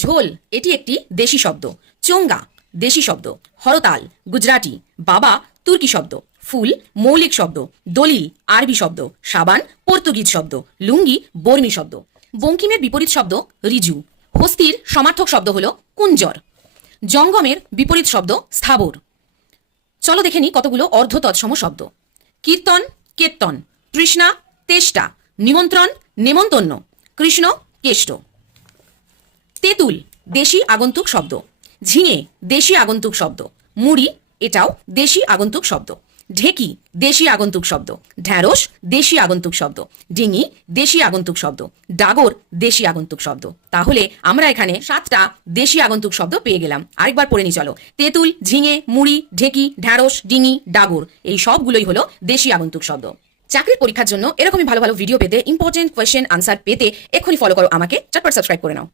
ঝোল এটি একটি দেশি শব্দ। চোঙ্গা দেশি শব্দ। হরতাল গুজরাটি। বাবা তুর্কি শব্দ। ফুল মৌলিক শব্দ। দলিল আরবি শব্দ। সাবান পর্তুগিজ শব্দ। লুঙ্গি বর্মী শব্দ। বঙ্কিমের বিপরীত শব্দ রিজু। হস্তির সমার্থক শব্দ হলো কুঞ্জর। জঙ্গমের বিপরীত শব্দ স্থাবর। চলো দেখে নি কতগুলো অর্ধ তৎসম শব্দ। কীর্তন কেত্তন। তৃষ্ণা তেষ্টা। নিমন্ত্রণ নেমন্তন্ন। কৃষ্ণ কেষ্ট। তেঁতুল দেশি আগন্তুক শব্দ। ঝিঙে দেশি আগন্তুক শব্দ। মুড়ি এটাও দেশি আগন্তুক শব্দ। ঢেকি দেশি আগন্তুক শব্দ। ঢ্যাঁড়স দেশি আগন্তুক শব্দ। ডিঙি দেশি আগন্তুক শব্দ। ডাগর দেশি আগন্তুক শব্দ। তাহলে আমরা এখানে 7টা দেশি আগন্তুক শব্দ পেয়ে গেলাম। আরেকবার পড়ে নি চলো। তেঁতুল ঝিঙে মুড়ি ঢেকি ঢ্যাঁড়স ডিঙি ডাগর এই সবগুলোই হলো দেশি আগন্তুক শব্দ। চাকরির পরীক্ষার জন্য এরকমই ভালো ভালো ভিডিও পেতে, ইম্পর্টেন্ট কোয়েশ্চেন আনসার পেতে এক্ষুনি ফলো করো আমাকে, চটপট সাবস্ক্রাইব করে নাও।